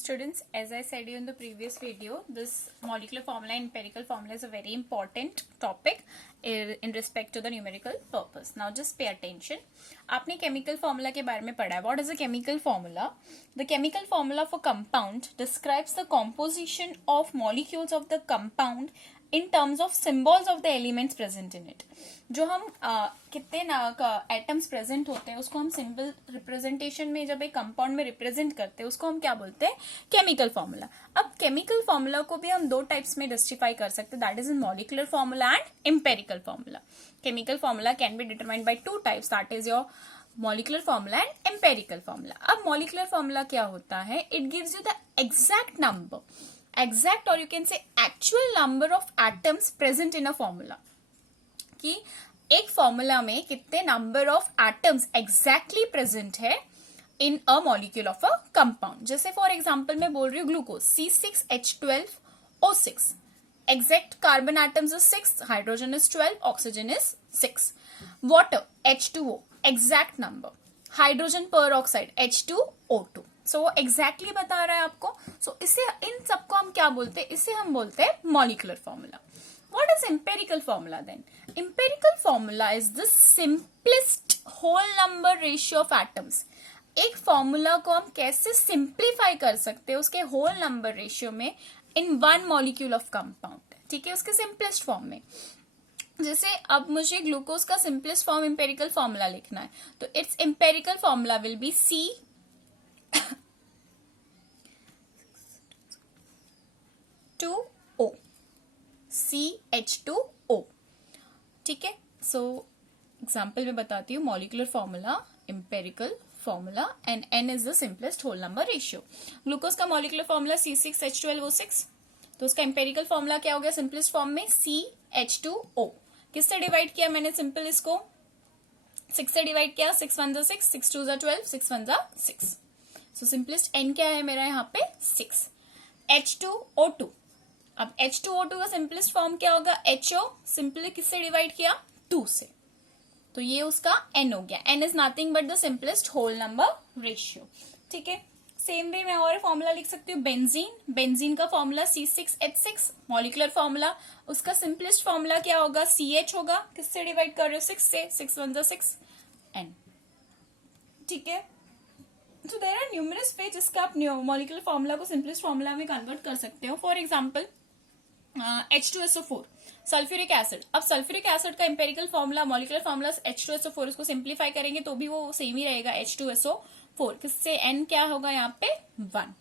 Students, as I said you in the previous video, this molecular formula and empirical formula is a very important topic in respect to the numerical purpose. Now just pay attention. आपने chemical formula के बारे में पढ़ा है. What is a chemical formula? The chemical formula for compound describes the composition of molecules of the compound in terms of symbols of the elements present in it. जो हम कितने atoms present होते हैं उसको हम सिंबल रिप्रेजेंटेशन में जब एक कंपाउंड में रिप्रेजेंट करते हैं उसको हम क्या बोलते हैं, केमिकल फॉर्मूला. अब केमिकल फॉर्मूला को भी हम दो टाइप्स में जस्टिफाई कर सकते हैं, that is in molecular formula and empirical formula. Chemical formula can be determined by two types, that is your molecular formula and empirical formula. अब मॉलिक्यूलर फॉर्मूला क्या होता है, it gives you the exact number, exact or you can say actual number of atoms present in a formula. कि एक formula में कितने number of atoms exactly present है in a molecule of a compound. जैसे for example मैं बोल रही हूँ glucose C6H12O6, exact carbon atoms is 6, hydrogen is 12, oxygen is 6. Water H2O, exact number. Hydrogen peroxide H2O2. So वो exactly बता रहा है आपको. सो इसे इन सबको हम क्या बोलते हैं, इसे हम बोलते हैं molecular formula. What is empirical formula then? Empirical formula is the simplest whole number ratio of atoms. एक फॉर्मूला को हम कैसे सिंप्लीफाई कर सकते हैं उसके होल नंबर रेशियो में in one molecule of compound. ठीक है, उसके सिंपलेस्ट फॉर्म में. जैसे अब मुझे ग्लूकोज का सिंपलेस्ट फॉर्म एम्पेरिकल फॉर्मूला लिखना है, तो it's empirical formula will be CH2O. ठीक है, सो एग्जाम्पल में बताती हूँ. Molecular formula, empirical formula and N is the simplest whole number ratio. Glucose का मॉलिक्यूलर फॉर्मूला C6H12O6, तो उसका एम्पेरिकल फॉर्मूला क्या हो गया सिंपलेस्ट फॉर्म में CH2O. किससे डिवाइड किया मैंने सिंपल इसको, 6 से डिवाइड किया. 6 1 जा 6, 6 2 जा 12, 6 1 जा 6. सो सिंपलेस्ट N क्या है मेरा यहाँ पे 6. H2O2. अब H2O2 का सिंपलेस्ट फॉर्म क्या होगा, HO. सिंपली किससे डिवाइड किया, 2 से. तो ये उसका N हो गया. N is nothing but the simplest whole number ratio. ठीक है, सेम वे मैं और फॉर्मूला लिख सकती हूँ. बेंजीन, बेंजीन का फॉर्मूला C6H6, मॉलिक्यूलर फॉर्मूला. उसका सिंपलेस्ट फॉर्मूला क्या होगा, CH होगा. किससे डिवाइड कर रहे हो, 6 से. 6 1 जा 6, N. ठीक है, तो देयर आर न्यूमरस वे जिसका आप मॉलिक्यूलर फॉर्मूला को सिंपलेस्ट फॉर्मूला में कन्वर्ट कर सकते हो. For example H2SO4, sulphuric acid. अब सल्फ्यूरिक एसिड का empirical formula, molecular formula H2SO4, इसको सिंप्लीफाई करेंगे तो भी वो सेम ही रहेगा, H2SO4. किससे N क्या होगा यहाँ पे 1.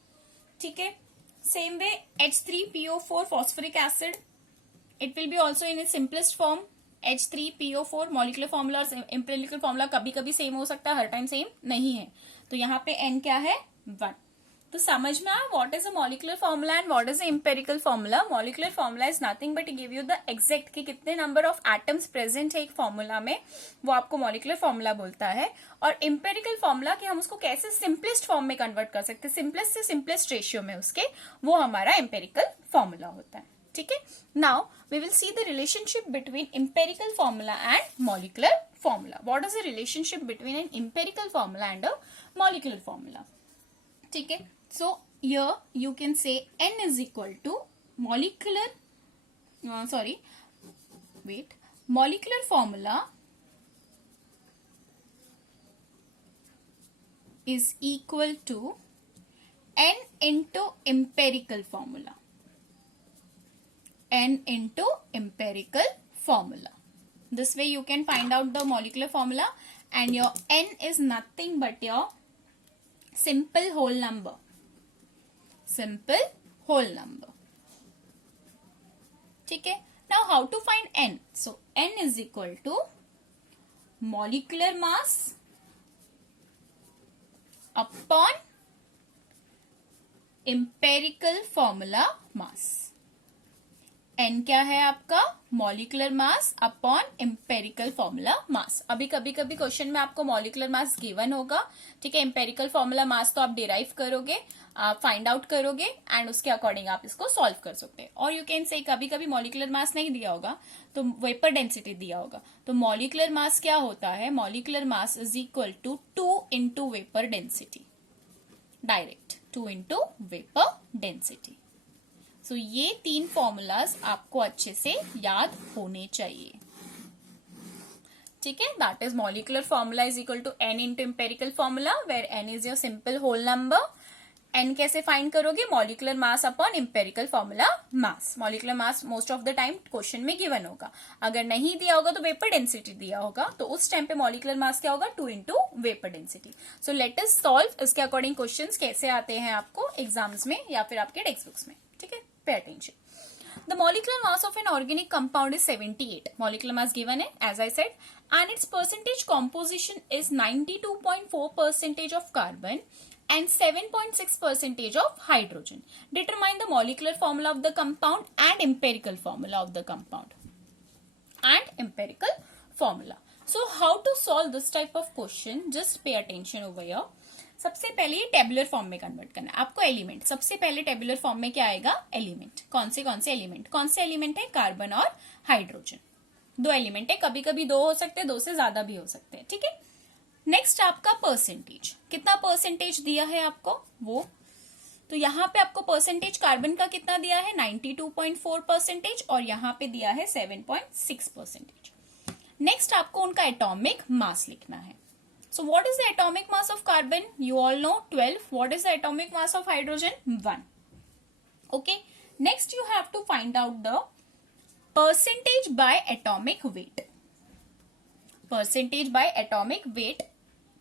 ठीक है, same way H3PO4, phosphoric acid. It will be also in its simplest form H3PO4. Molecular formula और एम्पेरिकल फॉर्मूला कभी कभी सेम हो सकता है, हर टाइम सेम नहीं है. तो यहाँ पे N क्या है 1. तो समझ में आया what is a molecular formula and what is a empirical formula. Molecular formula is nothing but give you the exact कि कितने नंबर ऑफ एटम्स प्रेजेंट है एक फॉर्मूला में, वो आपको मॉलिक्यूलर फॉर्मूला बोलता है. और एम्पेरिकल फॉर्मूला कि हम उसको कैसे सिंपलेस्ट फॉर्म में कन्वर्ट कर सकते हैं, सिंपलेस्ट से सिंपलेस्ट रेशियो में उसके, वो हमारा एम्पेरिकल फॉर्मूला होता है. ठीक है, now we will see the relationship between empirical formula and molecular formula. What is the relationship between an empirical formula and a molecular formula. ठीक है, so here you can say N is equal to molecular formula is equal to N into empirical formula. N into empirical formula. This way you can find out the molecular formula and your N is nothing but your simple whole number. Simple whole number. ठीक है, now how to find N? So N is equal to molecular mass upon empirical formula mass. N क्या है आपका, molecular mass upon empirical formula मास. अभी कभी कभी question में आपको मॉलिक्यूलर मास गिवन होगा. ठीक है, एम्पेरिकल फॉर्मूला मास तो आप डिराइव करोगे, आप फाइंड आउट करोगे एंड उसके अकॉर्डिंग आप इसको सॉल्व कर सकते हैं. और यू कैन से कभी कभी मॉलिक्यूलर मास नहीं दिया होगा तो वेपर डेंसिटी दिया होगा. तो मॉलिक्यूलर मास क्या होता है, molecular mass is equal to 2 into vapour density direct. 2 into vapour density. So ये 3 फॉर्मूलाज आपको अच्छे से याद होने चाहिए। ठीक है, that is molecular formula is equal to n into empirical formula where n is your simple whole number. n कैसे फाइंड करोगे? Molecular mass upon empirical formula mass. Molecular mass most of the time question में given होगा, अगर नहीं दिया होगा तो vapour density दिया होगा, तो उस टाइम पे मॉलिक्यूलर मास क्या होगा? 2 into vapour density. So let us solve इसके अकॉर्डिंग क्वेश्चंस कैसे आते हैं आपको एग्जाम्स में या फिर आपके टेक्स्ट बुक्स में। ठीक है, pay attention. The molecular mass of an organic compound is 78. Molecular mass given है, as I said, and its percentage composition is 92.4% of carbon and 7.6% of hydrogen. Determine the molecular formula of the compound and empirical formula of the compound. And empirical formula. So how to solve this type of question? Just pay attention over here. सबसे पहले ये tabular form में convert करना है आपको element. सबसे पहले tabular form में क्या आएगा? एलिमेंट। कौन से एलिमेंट? कौन से एलिमेंट है? कार्बन और हाइड्रोजन। 2 एलिमेंट है, कभी कभी 2 हो सकते हैं, 2 से ज्यादा भी हो सकते हैं। ठीक है, नेक्स्ट आपका परसेंटेज, कितना परसेंटेज दिया है आपको वो, तो यहाँ पे आपको परसेंटेज कार्बन का कितना दिया है? 92.4% और यहाँ पे दिया है 7.6%। नेक्स्ट आपको उनका एटॉमिक मास लिखना है। So what is the atomic mass of carbon? You all know 12. What is the atomic mass of hydrogen? 1. Okay. Next you have to find out the percentage by atomic weight. Percentage by atomic weight.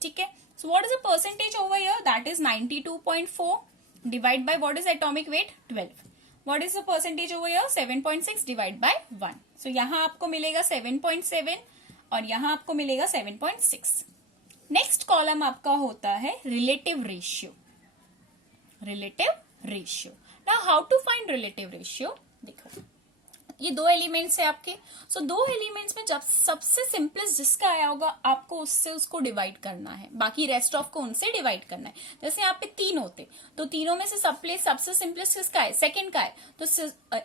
ठीक है. So what is the percentage over here? That is 92.4 divide by what is atomic weight? 12. What is the percentage over here? 7.6 divide by 1. So यहाँ आपको मिलेगा 7.7 और यहाँ आपको मिलेगा 7.6। Next column आपका होता है relative ratio. Relative ratio. Now how to find relative ratio? देखो ये 2 एलिमेंट्स है आपके। सो 2 एलिमेंट्स में जब सबसे सिंपलेस्ट जिसका आया होगा आपको उससे उसको डिवाइड करना है, बाकी रेस्ट ऑफ को उनसे डिवाइड करना है। जैसे यहाँ पे 3 होते तो तीनों में से सबसे सिंपलेस्ट किसका है? सेकंड का है। तो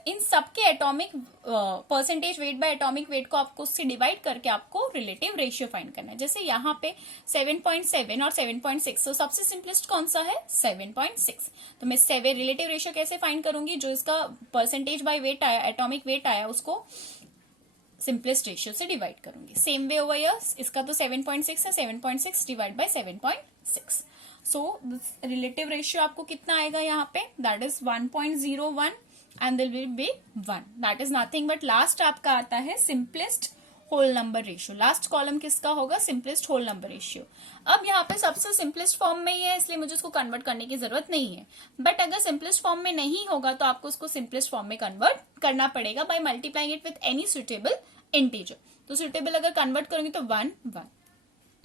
इन सबके atomic percentage weight by atomic weight को आपको उससे डिवाइड करके आपको रिलेटिव रेशियो फाइंड करना है। जैसे यहाँ पे 7.7 और 7.6, तो सबसे सिंपलेस्ट कौन सा है? 7.6। तो मैं 7 रिलेटिव रेशियो कैसे फाइंड करूंगी? जो इसका परसेंटेज बाय वेट आया, एटॉमिक वेट आया, उसको सिंपलेस्ट रेशियो से डिवाइड करूंगी। सेम वे ओवर हियर, इसका तो 7.6 है, 7.6 divide by 7.6। So relative ratio आपको कितना आएगा यहाँ पे? That is 1.01 and this will be 1। That is nothing but last आपका आता है simplest whole number ratio. Last column किसका होगा? Simplest whole number ratio. अब यहाँ पे सबसे सिंपलेस्ट फॉर्म में ही है, इसलिए मुझे उसको कन्वर्ट करने की जरूरत नहीं है। बट अगर सिंपलेस्ट फॉर्म में नहीं होगा तो आपको उसको सिंपलेस्ट फॉर्म में कन्वर्ट करना पड़ेगा by multiplying it with any suitable integer. तो सुटेबल अगर कन्वर्ट करूंगी तो 1 1।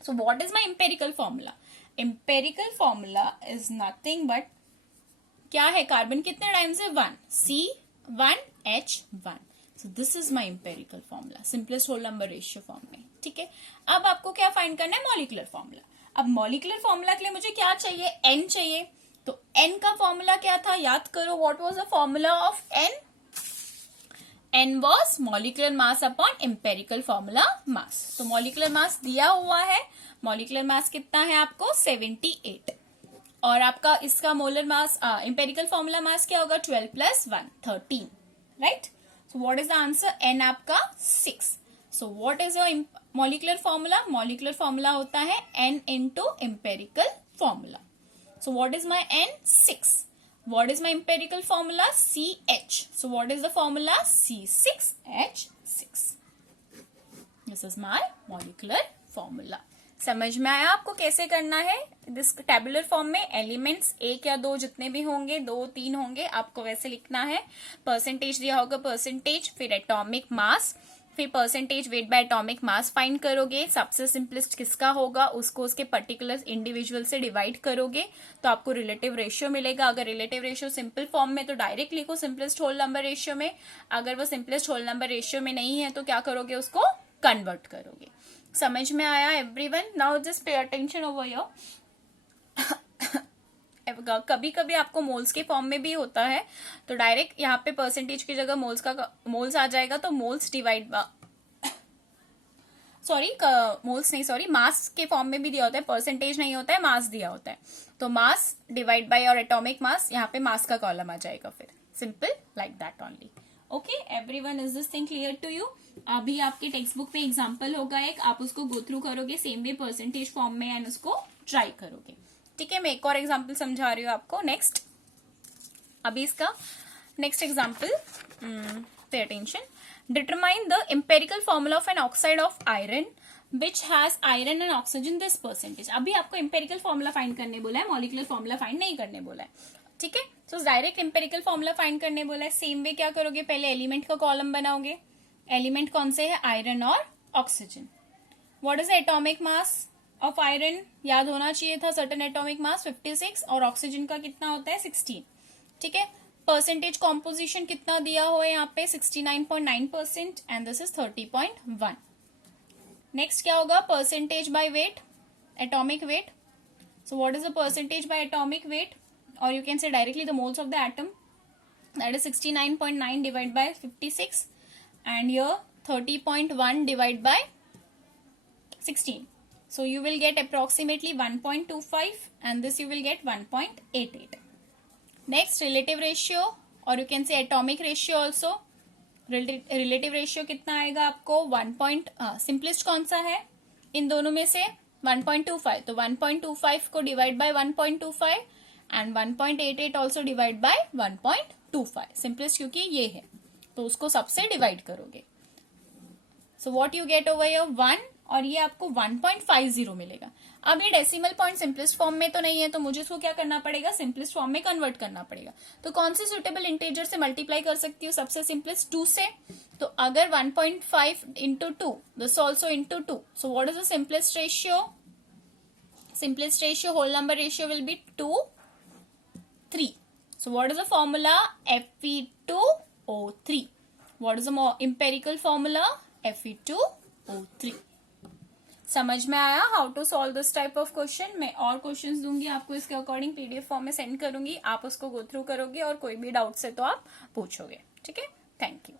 So what is my empirical formula? Empirical formula is nothing but क्या है? कार्बन कितने टाइम्स है? 1, C1H1। So this is my empirical formula, simplest whole number ratio form में। ठीक है, अब आपको क्या फाइंड करना है? Molecular formula. अब मॉलिक्यूलर फॉर्मूला के लिए मुझे क्या चाहिए? N चाहिए। तो N का फॉर्मूला क्या था? याद करो, what was the formula of N? N was molecular mass upon empirical formula mass। तो मॉलिक्यूलर मास दिया हुआ है, मॉलिक्यूलर मास कितना है आपको? 78। और आपका इसका मोलर मास, एम्पेरिकल फॉर्मूला मास क्या होगा? 12 + 1 13, right? So what is the answer? N आपका 6। So what is your molecular formula? Molecular formula होता है N into empirical formula। So what is my N? 6। What is my empirical formula? CH। So what is the formula? C6H6। This is my molecular formula। समझ में आया आपको कैसे करना है? This tabular form में एलिमेंट्स 1 या 2 जितने भी होंगे, 2 3 होंगे, आपको वैसे लिखना है। परसेंटेज दिया होगा, परसेंटेज, फिर एटॉमिक मास, फिर percentage weight by atomic mass find करोगे। सबसे सिंपलेस्ट किसका होगा उसको उसके पर्टिकुलर इंडिविजुअल से डिवाइड करोगे तो आपको रिलेटिव रेशियो मिलेगा। अगर रिलेटिव रेशियो सिंपल फॉर्म में तो डायरेक्ट लिखो सिंपलेस्ट होल नंबर रेशियो में। अगर वो सिंपलेस्ट होल नंबर रेशियो में नहीं है तो क्या करोगे? उसको कन्वर्ट करोगे। समझ में आया everyone? Now just pay attention over here. कभी कभी आपको मोल्स के फॉर्म में भी होता है तो डायरेक्ट यहाँ पे परसेंटेज की जगह मोल्स आ जाएगा तो मोल्स डिवाइड सॉरी मोल्स नहीं, सॉरी मास के फॉर्म में भी दिया होता है, परसेंटेज नहीं होता है, मास दिया होता है। तो मास डिवाइड बाय और एटॉमिक मास, यहाँ पे मास का कॉलम आ जाएगा फिर, simple like that only. Okay everyone, is this thing clear to you? अभी आपके टेक्स्ट बुक में एग्जाम्पल होगा एक, आप उसको गो थ्रू करोगे सेम वे परसेंटेज फॉर्म में एंड उसको ट्राई करोगे। ठीक है, मैं एक और एग्जाम्पल समझा रही हूँ आपको नेक्स्ट। अभी इसका next example, pay attention. Determine the empirical formula of an oxide of iron which has iron and oxygen this percentage. अभी आपको एम्पेरिकल फॉर्मूला फाइंड करने बोला है, मॉलिक्यूलर फॉर्मूला फाइंड नहीं करने बोला है। ठीक है, तो डायरेक्ट एम्पेरिकल फॉर्मूला फाइंड करने बोला है। सेम वे क्या करोगे, पहले एलिमेंट का कॉलम बनाओगे। एलिमेंट कौन से है, आयरन और oxygen. What is the atomic mass of iron, याद होना चाहिए था, सर्टेन एटॉमिक मास 56, और ऑक्सीजन का कितना होता है 16। ठीक है, परसेंटेज कॉम्पोजिशन कितना दिया हुआ है यहाँ पे 69.9% एंड दिस इज 30.1। नेक्स्ट क्या होगा, percentage by wait, atomic weight. So what is the percentage by atomic weight, or you can say directly the moles of the atom, that is 69.9 divided by 56 and here 30.1 divided by 16. So you will get approximately 1.25 and this you will get 1.88. Next relative ratio, or you can say atomic ratio also. Relative ratio कितना आएगा आपको 1. simplest कौन सा है इन दोनों में से, 1.25, तो 1.25 को divide by 1.25 and 1.88 also divide by 1.25, simplest क्योंकि ये है तो उसको सबसे डिवाइड करोगे। So what you get over here 1, और ये आपको 1.50 मिलेगा। अब ये डेसिमल पॉइंट सिंपलेस्ट फॉर्म में तो नहीं है, तो मुझे इसको क्या करना पड़ेगा, सिंपलेस्ट फॉर्म में कन्वर्ट करना पड़ेगा। तो कौन सी सुटेबल इंटीजर से मल्टीप्लाई कर सकती हूँ, सबसे सिंपलेस्ट 2 से। तो अगर 1.5 into 2, this also into 2, so what is the simplest ratio, simplest ratio, whole number ratio will be 2, 3. So what is the formula, Fe2O3. What is the empirical formula, Fe2O3. समझ में आया how to solve this type of question. मैं और questions दूंगी आपको इसके according, PDF form में send करूंगी, आप उसको गो थ्रू करोगे और कोई भी डाउट है तो आप पूछोगे। ठीक है, थैंक यू।